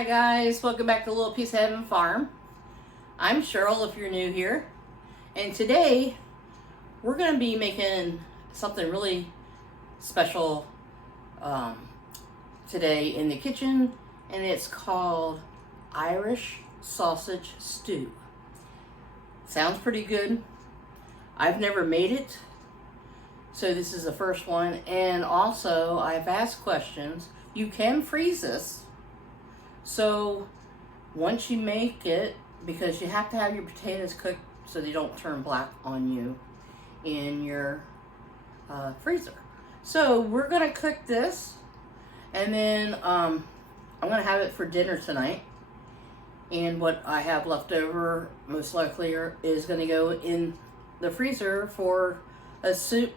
Hi guys, welcome back to Little Piece of Heaven Farm. I'm Cheryl if you're new here. And today we're going to be making something really special today in the kitchen, and it's called Irish Sausage Stew. Sounds pretty good. I've never made it, so this is the first one. And also I've asked questions. You can freeze this. So once you make it, because you have to have your potatoes cooked so they don't turn black on you in your freezer. So we're gonna cook this, and then I'm gonna have it for dinner tonight. And what I have left over most likely is gonna go in the freezer for a soup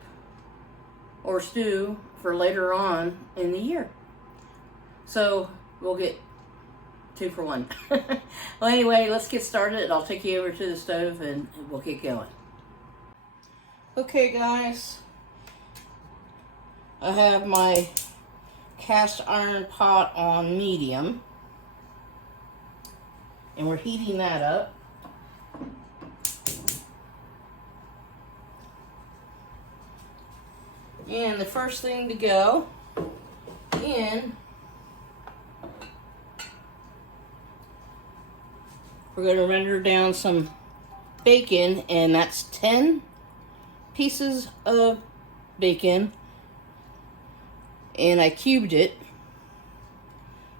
or stew for later on in the year. So we'll get 2 for 1. Well, anyway, let's get started. I'll take you over to the stove and we'll get going. Okay, guys. I have my cast iron pot on medium, and we're heating that up. And the first thing to go in, we're going to render down some bacon, and that's 10 pieces of bacon, and I cubed it.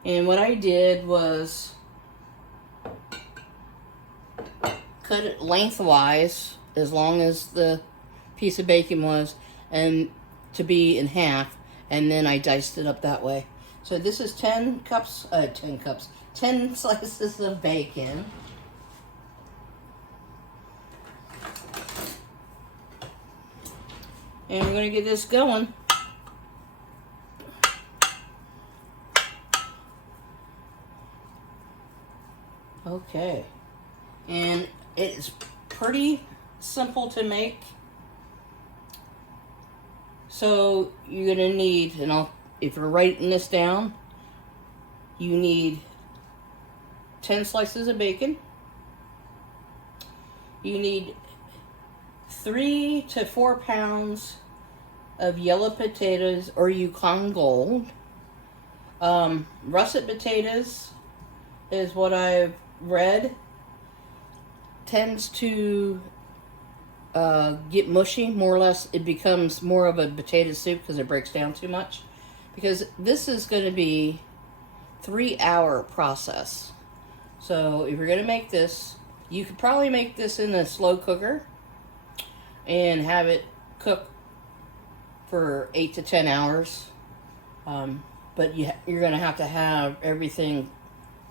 And what I did was cut it lengthwise, as long as the piece of bacon was, and to be in half, and then I diced it up that way. So this is 10 slices of bacon. And we're going to get this going. Okay. And it's pretty simple to make. So you're going to need, and if you're writing this down, you need 10 slices of bacon. You need 3 to 4 pounds of yellow potatoes or Yukon Gold. Russet potatoes is what I've read tends to get mushy, more or less. It becomes more of a potato soup because it breaks down too much. Because this is going to be 3-hour process. So if you're going to make this, you could probably make this in a slow cooker and have it cook for 8 to 10 hours. But you're going to have everything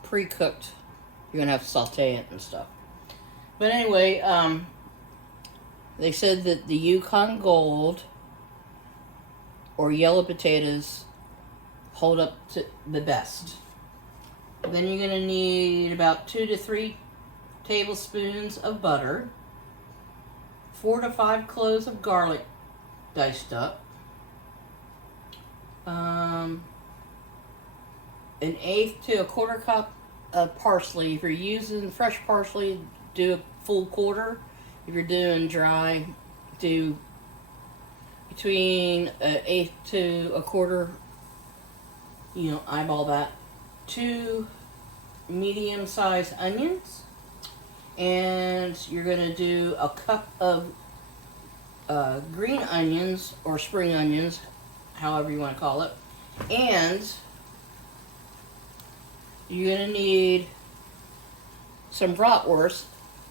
pre-cooked. You're going to have to saute it and stuff. But anyway, they said that the Yukon Gold or yellow potatoes hold up to the best. Then you're going to need about 2 to 3 tablespoons of butter, 4 to 5 cloves of garlic diced up, 1/8 to 1/4 cup of parsley. If you're using fresh parsley, do a full quarter. If you're doing dry, do between 1/8 to 1/4. Eyeball that. 2 medium-sized onions, and you're going to do a cup of green onions or spring onions, however you want to call it. And you're going to need some bratwurst.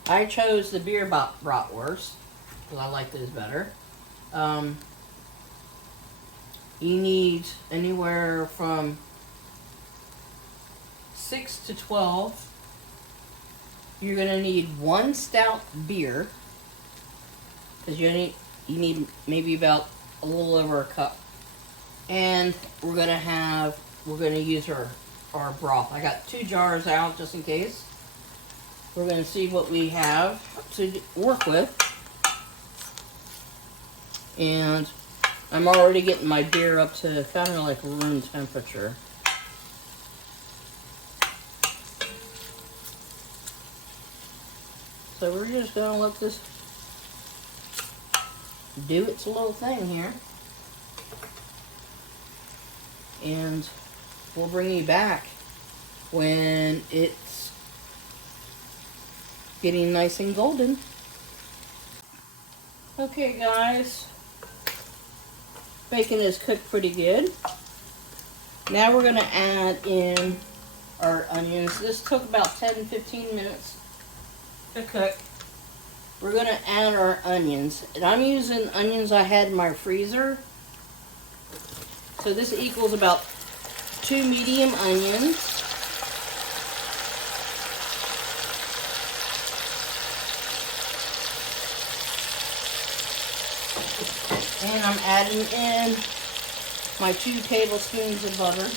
I chose the beer bratwurst because I like those better. You need anywhere from 6 to 12. You're going to need 1 stout beer, because you need maybe about a little over a cup. And we're going to use our broth. I got 2 jars out just in case. We're going to see what we have to work with. And I'm already getting my beer up to kind of like room temperature. So we're just gonna let this do its little thing here. And we'll bring you back when it's getting nice and golden. Okay guys, bacon is cooked pretty good. Now we're gonna add in our onions. This took about 10-15 minutes to cook. We're gonna add our onions. And I'm using onions I had in my freezer. So this equals about 2 medium onions. And I'm adding in my 2 tablespoons of butter.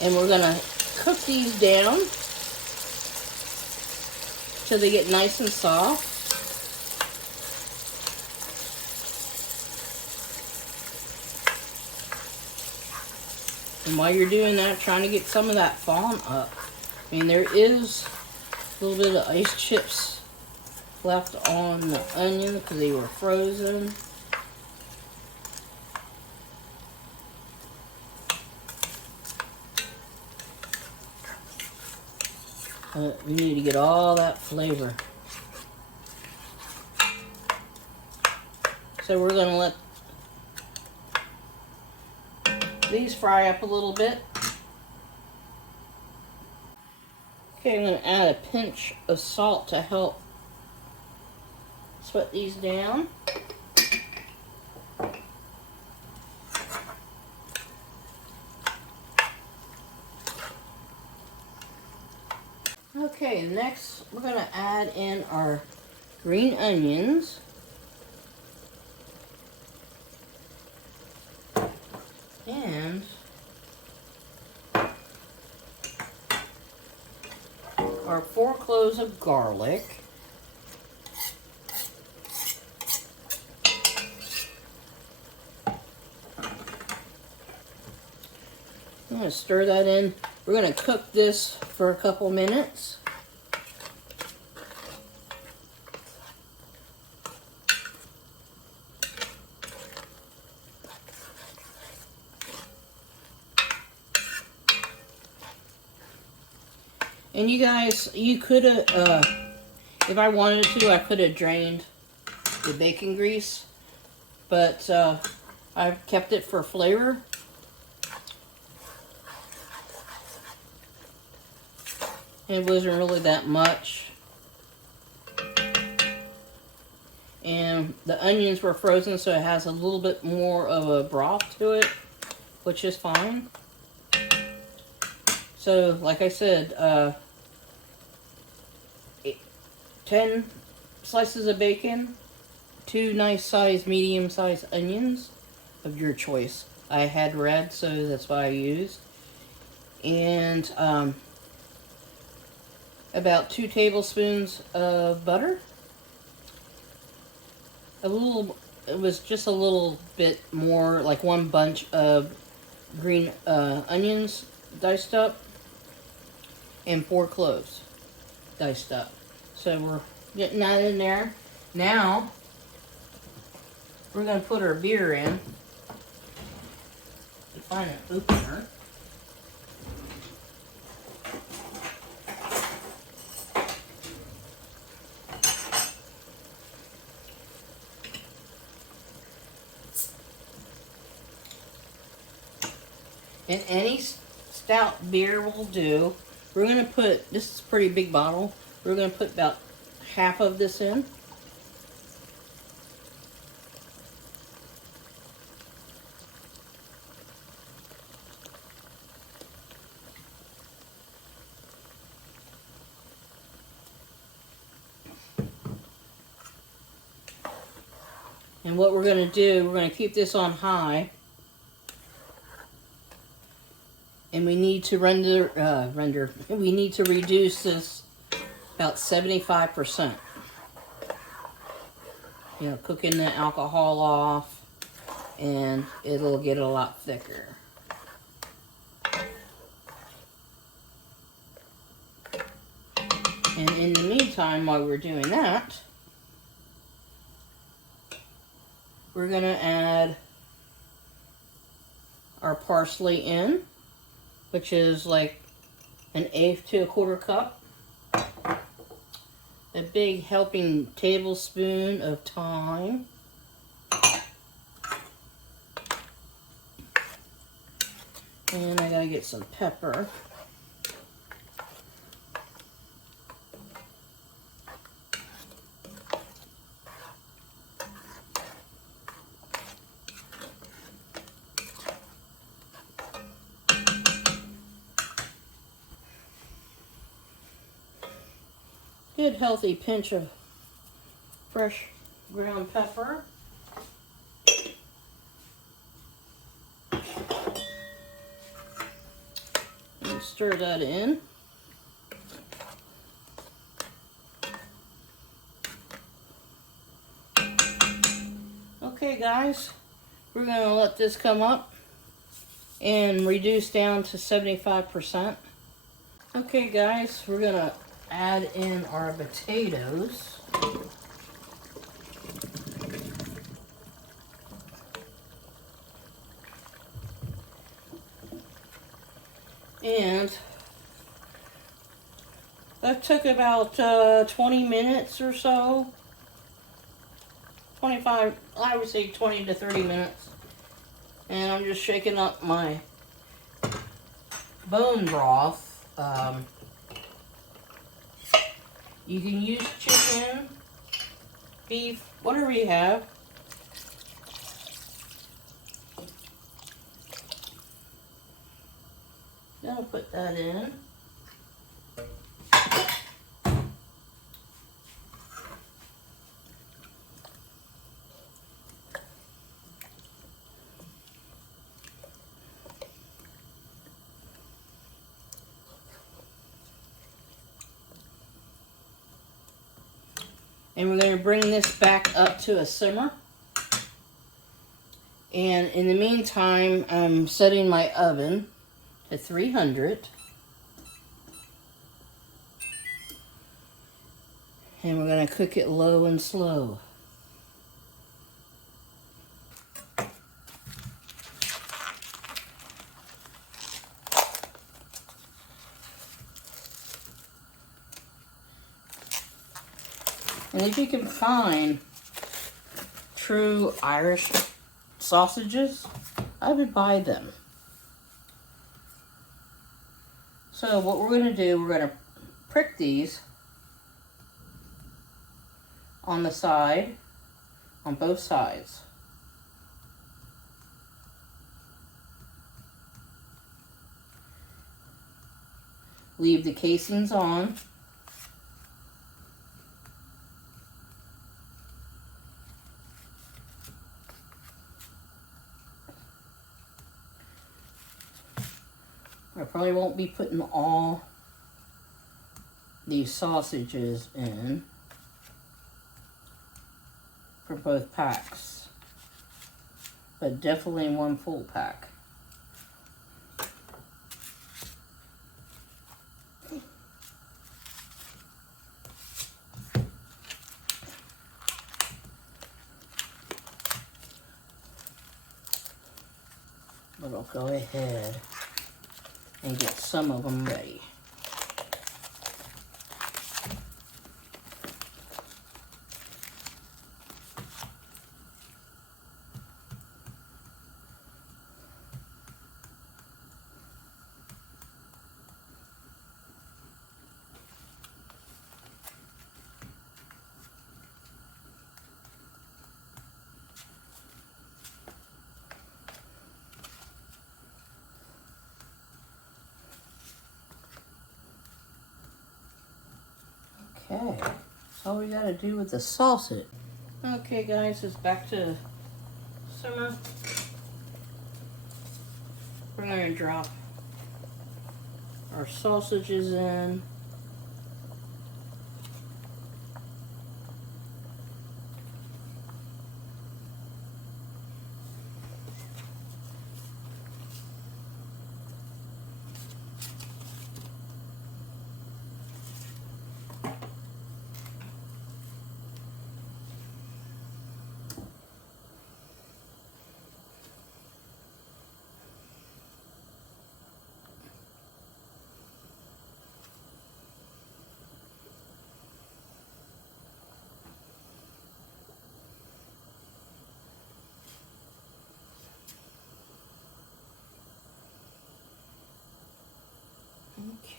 And we're gonna cook these down till they get nice and soft. And while you're doing that, trying to get some of that falling up. I mean, there is a little bit of ice chips left on the onion because they were frozen. We need to get all that flavor. So we're going to let these fry up a little bit. Okay, I'm going to add a pinch of salt to help sweat these down. Okay, next we're going to add in our green onions. And our 4 cloves of garlic. I'm going to stir that in. We're going to cook this for a couple minutes. And you guys, you could have, if I wanted to, I could have drained the bacon grease, but I've kept it for flavor. And it wasn't really that much. And the onions were frozen, so it has a little bit more of a broth to it, which is fine. So, like I said, 10 slices of bacon, 2 nice sized, medium sized onions of your choice. I had red, so that's what I used. And about 2 tablespoons of butter. It was just a little bit more, like 1 bunch of green onions diced up. And 4 cloves diced up. So we're getting that in there. Now, we're going to put our beer in. Find an opener. And any stout beer will do. We're going to put, this is a pretty big bottle, we're going to put about half of this in. And what we're going to do, we're going to keep this on high. And we need to we need to reduce this about 75%. You know, cooking the alcohol off, and it'll get a lot thicker. And in the meantime, while we're doing that, we're going to add our parsley in, which is like 1/8 to 1/4 cup. A big helping tablespoon of thyme. And I gotta get some pepper. Good healthy pinch of fresh ground pepper. And stir that in. Okay guys, we're going to let this come up and reduce down to 75%. Okay guys, we're going to add in our potatoes. And that took about 20 minutes or so. 25, I would say 20 to 30 minutes. And I'm just shaking up my bone broth. You can use chicken, beef, whatever you have. Gonna put that in. And we're going to bring this back up to a simmer. And in the meantime, I'm setting my oven to 300. And we're going to cook it low and slow. And if you can find true Irish sausages, I would buy them. So what we're going to do, we're going to prick these on the side, on both sides. Leave the casings on. I probably won't be putting all these sausages in for both packs, but definitely one full pack. But I'll go ahead and get some of them ready. Okay, that's all we gotta do with the sausage. Okay guys, it's back to simmer. We're gonna drop our sausages in.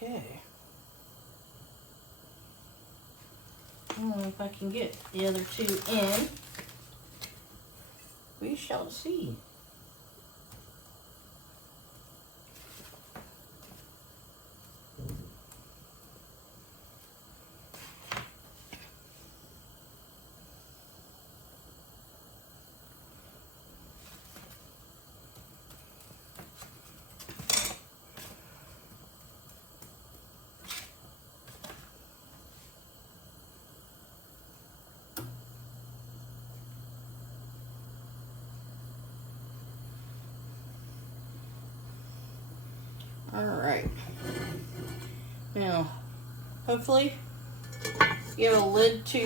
Okay. I don't know if I can get the other two in. We shall see. All right. Now, hopefully, you have a lid to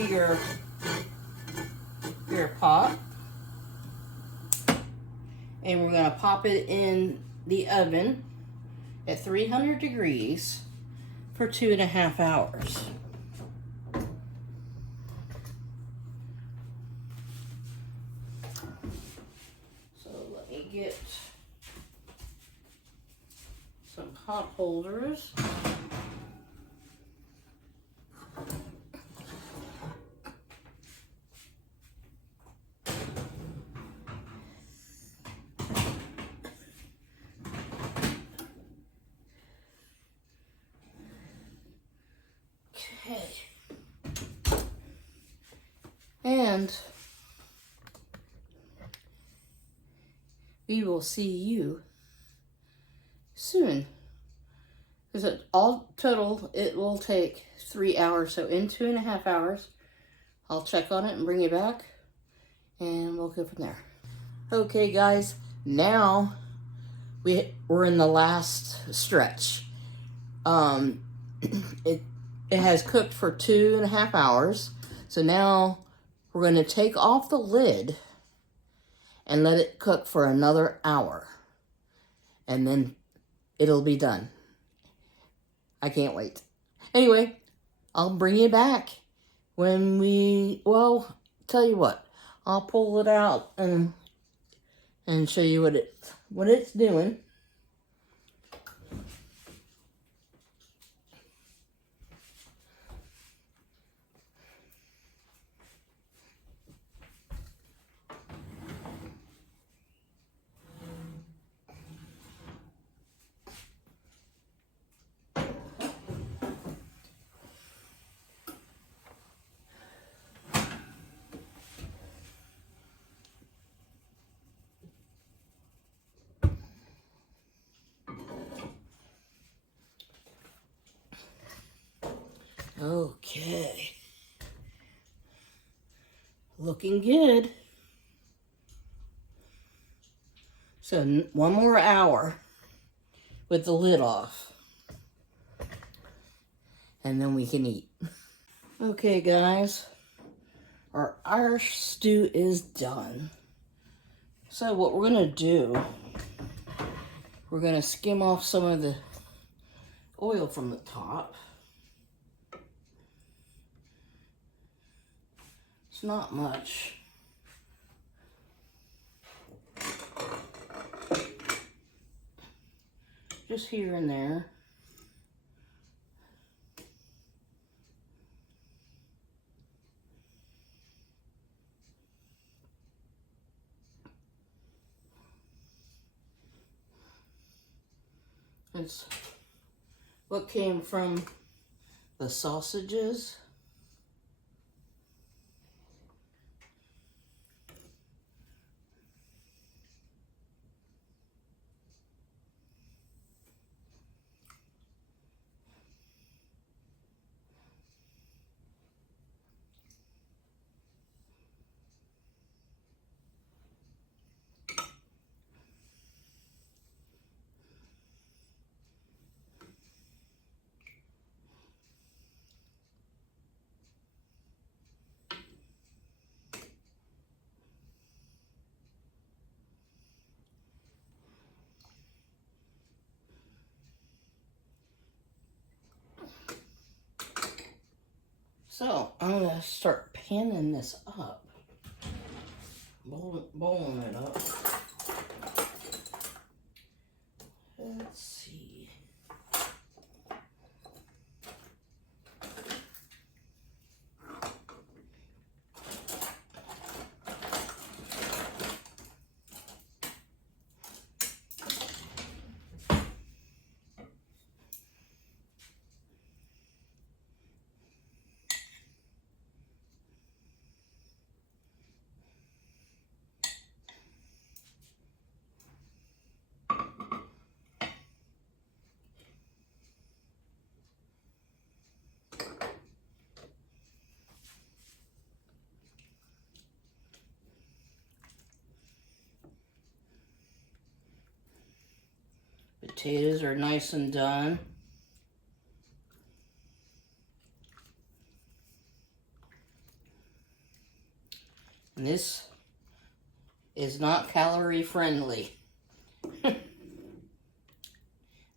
your pot, and we're going to pop it in the oven at 300 degrees for 2.5 hours. So let me get some pot holders. Okay. And we will see you soon. Because all total, it will take 3 hours. So in 2.5 hours, I'll check on it and bring it back, and we'll go from there. Okay, guys, now we're in the last stretch. It has cooked for 2.5 hours. So now we're going to take off the lid and let it cook for another hour. And then it'll be done. I can't wait. Anyway, I'll bring you back when tell you what, I'll pull it out and show you what it's doing. Okay. Looking good. So one more hour with the lid off. And then we can eat. Okay, guys. Our Irish stew is done. So what we're going to do, we're going to skim off some of the oil from the top. It's not much. Just here and there. It's what came from the sausages. So I'm going to start panning this up, bowling it up. Let's see. Potatoes are nice and done. And this is not calorie friendly.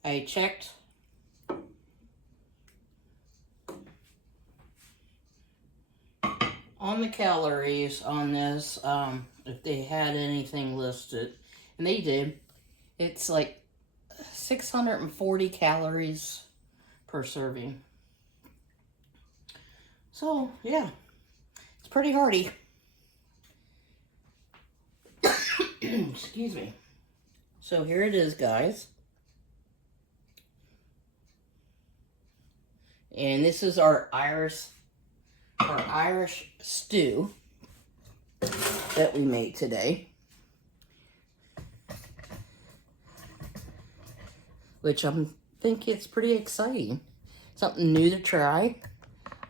I checked. On the calories on this, if they had anything listed, and they did, it's like 640 calories per serving. So, yeah, it's pretty hearty. Excuse me. So here it is, guys. And this is our Irish stew that we made today, which I think it's pretty exciting. Something new to try.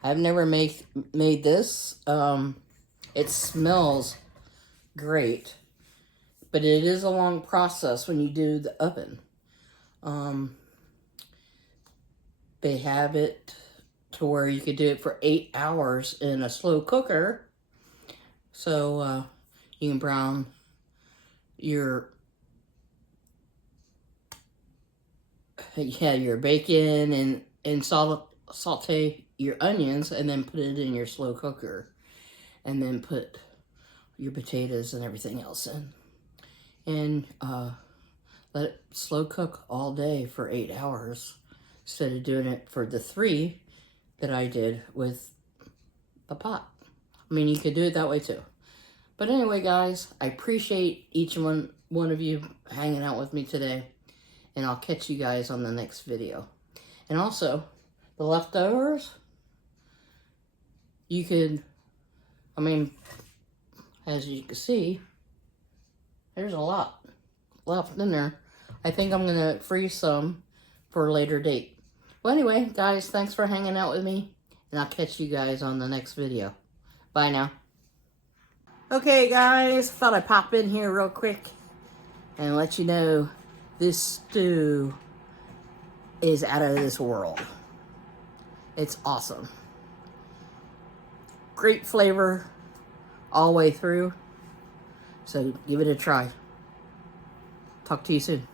I've never made this. It smells great, but it is a long process when you do the oven. They have it to where you could do it for 8 hours in a slow cooker. So you can brown your bacon and saute your onions, and then put it in your slow cooker, and then put your potatoes and everything else in, and let it slow cook all day for 8 hours instead of doing it for the 3 that I did with the pot. I mean, you could do it that way too. But anyway, guys, I appreciate each one of you hanging out with me today, and I'll catch you guys on the next video. And also, the leftovers, you could, I mean, as you can see, there's a lot left in there. I think I'm going to freeze some for a later date. Well, anyway, guys, thanks for hanging out with me, and I'll catch you guys on the next video. Bye now. Okay, guys, thought I'd pop in here real quick and let you know this stew is out of this world. It's awesome. Great flavor all the way through. So give it a try. Talk to you soon.